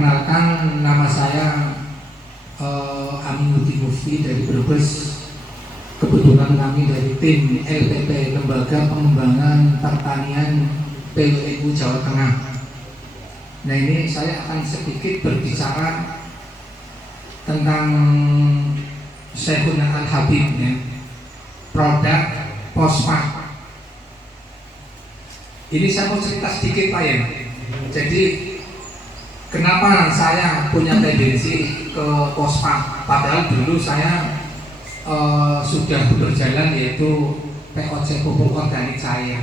Perkenalkan, nama saya Aminuddin Mufti dari Brebes. Kebetulan kami dari tim LPP, Lembaga Pengembangan Pertanian PWNU Jawa Tengah. Nah, ini saya akan sedikit berbicara tentang Syekhuna Al-Habib, ya, produk fosfat. Ini saya mau cerita sedikit, Pak, ya. Jadi kenapa saya punya tendensi ke fosfat, padahal dulu saya sudah berjalan yaitu POC, pupuk organik cair.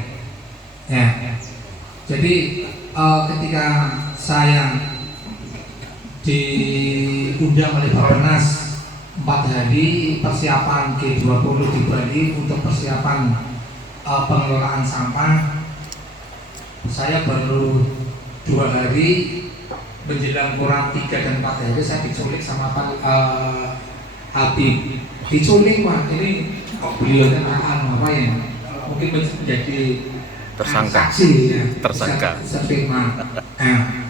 Ya. Jadi ketika saya diundang oleh Bappenas 4 hari persiapan G20 di Bali untuk persiapan pengelolaan sampah, saya baru 2 hari menjelang kurang 3 dan 4 hari saya diculik sama Pak Habib. Diculik, Pak, ini beliau kan apa ya, mungkin menjadi tersangka, saksi, ya, tersangka. Serfirman. Nah,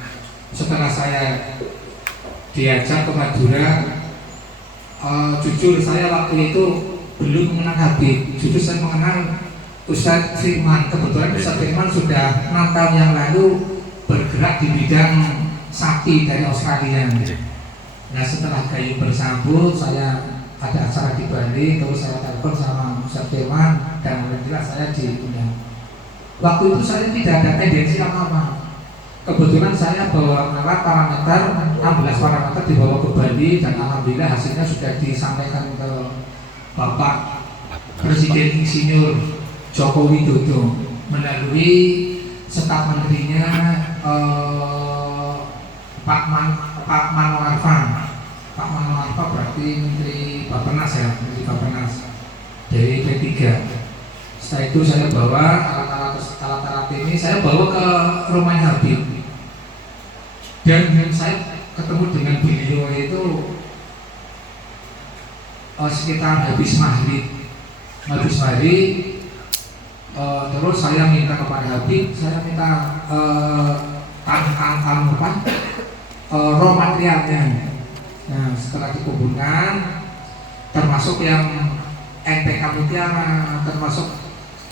setelah saya diajak ke Madura, jujur saya waktu itu belum mengenal Habib. Jujur saya mengenal Ustadz Firman. Kebetulan Ustadz Firman sudah 6 tahun yang lalu bergerak di bidang sakti dari Australia. Nah, setelah kayu bersambut, saya ada acara di Bali, terus saya telepon sama Ustadz Firman dan alhamdulillah saya diundang. Waktu itu saya tidak ada tendensi apa-apa. Kebetulan saya bawa alat parameter 16 parameter dibawa ke Bali dan alhamdulillah hasilnya sudah disampaikan ke Bapak Presiden Insinyur Joko Widodo melalui staf menterinya Pak Manoarfa. Pak Manoarfa berarti Menteri Bappenas, ya, Menteri Bappenas dari P3. Setelah itu saya bawa alat-alat ini, saya bawa ke rumah Habib. Dan saya ketemu dengan beliau itu sekitar habis maghrib. Terus saya minta kepada Habib, saya minta raw materialnya. Nah, setelah dikumpulkan, termasuk yang NPK Mutiara, termasuk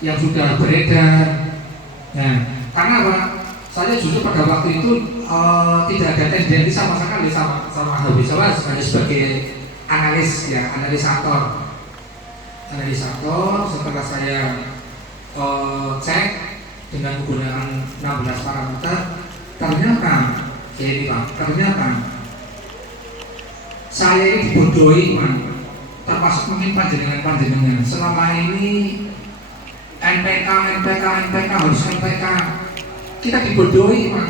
yang sudah beredar. Nah, karena apa? Saya justru pada waktu itu tidak ada tendensi sama sekali sama Habib. Saya hanya sebagai analis, ya, analisator. Setelah saya cek dengan menggunakan 16 parameter, ternyata saya ini dibodohi, Pak. Termasuk mungkin panjenengan selama ini NPK harus NPK, kita dibodohi, Pak.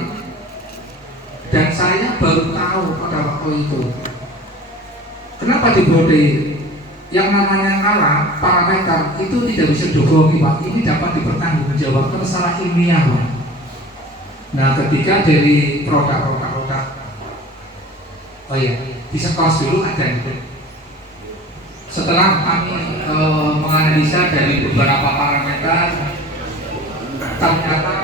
Dan saya baru tahu pada waktu itu kenapa dibodohi. Yang namanya alat parameter itu tidak bisa dibohongi, Pak. Ini dapat dipertanggungjawabkan secara ilmiah, Pak. Nah, ketika dari produk-produk, oh iya, bisa kos dulu ada itu. Setelah kami menganalisa dari beberapa parameter, ternyata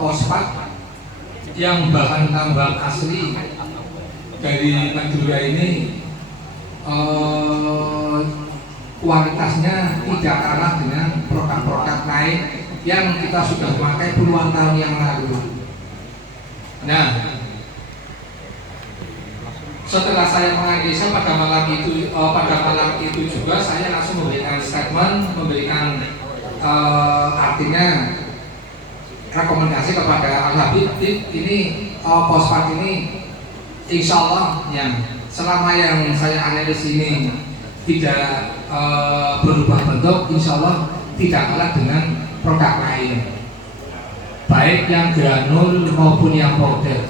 fosfat yang bahan tambang asli dari Madura ini kualitasnya tidak kalah dengan produk-produk lain yang kita sudah memakai puluhan tahun yang lalu. Nah, setelah saya menganalisa pada malam itu juga saya langsung memberikan statement, memberikan artinya rekomendasi kepada Al-Habib. Ini fosfat ini insya Allah yang selama yang saya analis ini tidak berubah bentuk, insya Allah tidak kalah dengan produk lain, baik yang granul maupun yang powder.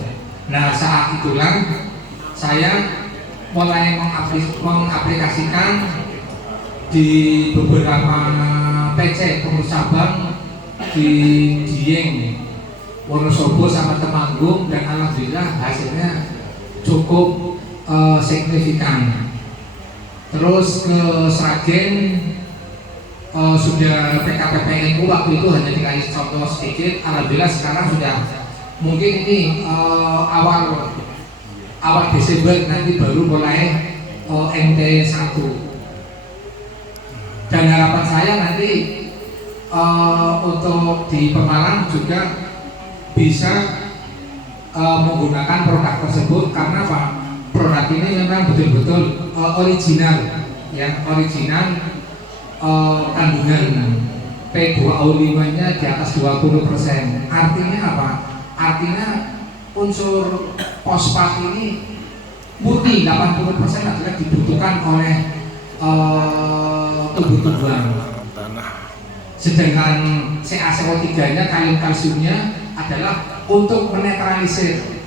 Nah, saat itulah saya mulai mengaplikasikan di beberapa PC pengurus cabang di Dieng, Wonosobo sama Temanggung, dan alhamdulillah hasilnya cukup signifikan. Terus ke Sragen sudah PKPPNU waktu itu hanya dikasih contoh sedikit. Alhamdulillah sekarang sudah mungkin ini awal Desember nanti baru mulai MT1. Dan harapan saya nanti untuk di Pemalang juga bisa menggunakan produk tersebut karena Pak, produk ini memang betul-betul original, yang original, kandungan P2O5-nya di atas 20%. Artinya apa? Artinya unsur fosfat ini murni 80% adalah dibutuhkan oleh tumbuh-tumbuhan. Sedangkan CaCO3-nya, kalium kalsiumnya adalah untuk menetralisir.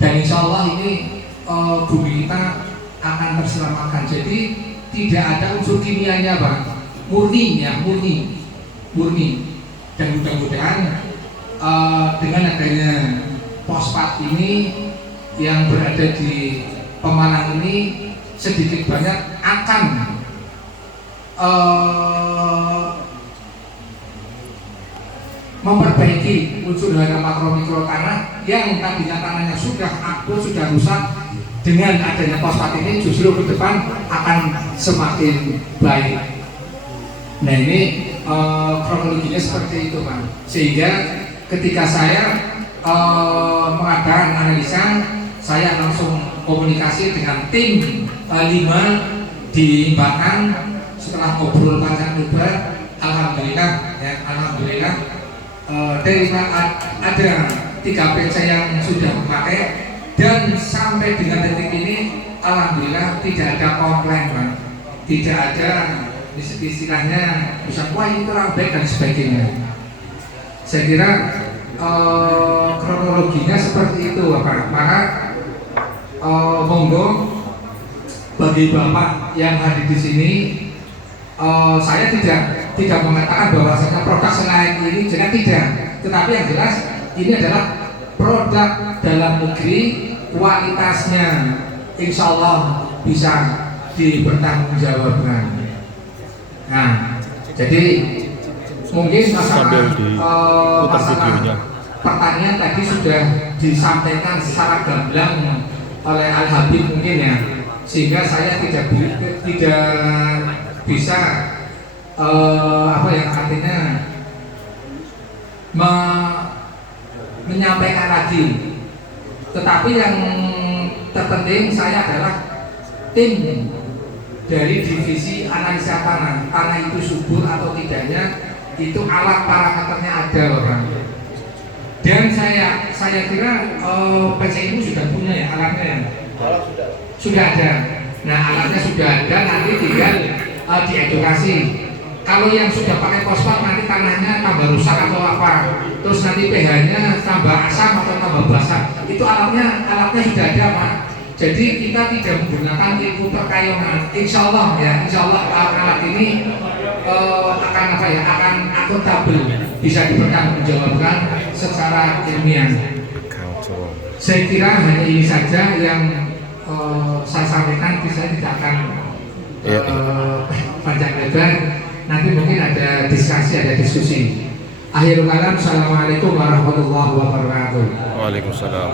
Dan insya Allah ini bumi kita akan terselamatkan. Jadi tidak ada unsur kimianya, Pak. Murni. Dan mudah-mudahan dengan adanya fosfat ini yang berada di Pemalang ini sedikit banyak akan memperbaiki unsur hara makro mikro tanah yang tadinya tanahnya sudah akut, sudah rusak. Dengan adanya fosfat ini justru ke depan akan semakin baik. Nah ini kronologinya seperti itu, Pak. Sehingga ketika saya mengadakan analisa, saya langsung komunikasi dengan tim 5 di Batam. Setelah ngobrol panjang lebar, alhamdulillah dari ada 3 PC yang sudah memakai, dan sampai dengan detik ini alhamdulillah tidak ada komplain, Pak. Tidak ada istilahnya bisa wah ini kurang baik dan sebagainya. Saya kira kronologinya seperti itu, Pak. Maka monggo bagi Bapak yang hadir di sini, saya tidak mengatakan bahwasanya produk selain ini juga tidak, tetapi yang jelas ini adalah produk dalam negeri, kualitasnya insya Allah bisa dipertanggungjawabkan. Nah, jadi mungkin masalah pertanyaan tadi sudah disampaikan secara gamblang oleh Al Habib mungkin ya, sehingga saya tidak bisa artinya menyampaikan lagi. Tetapi yang terpenting saya adalah tim dari divisi analisa tanah itu subur atau tidaknya, itu alat parameternya ada, orang. Dan saya kira PCI sudah punya ya alatnya ya. Sudah ada. Nah alatnya sudah ada, nanti tinggal diedukasi. Kalau yang sudah pakai fosfat nanti tanahnya tambah rusak atau apa, terus nanti pH-nya tambah asam atau tambah basah, itu alatnya sudah ada, Pak. Jadi kita tidak menggunakan ilmu perkayoman. Insya Allah alat ini akan akuntabel, bisa dipertanggungjawabkan secara ilmiah. Saya kira hanya ini saja yang saya sampaikan. Saya tidak akan panjang lebar. Nanti mungkin ada diskusi. Akhirul kalam, assalamualaikum warahmatullahi wabarakatuh. Waalaikumsalam.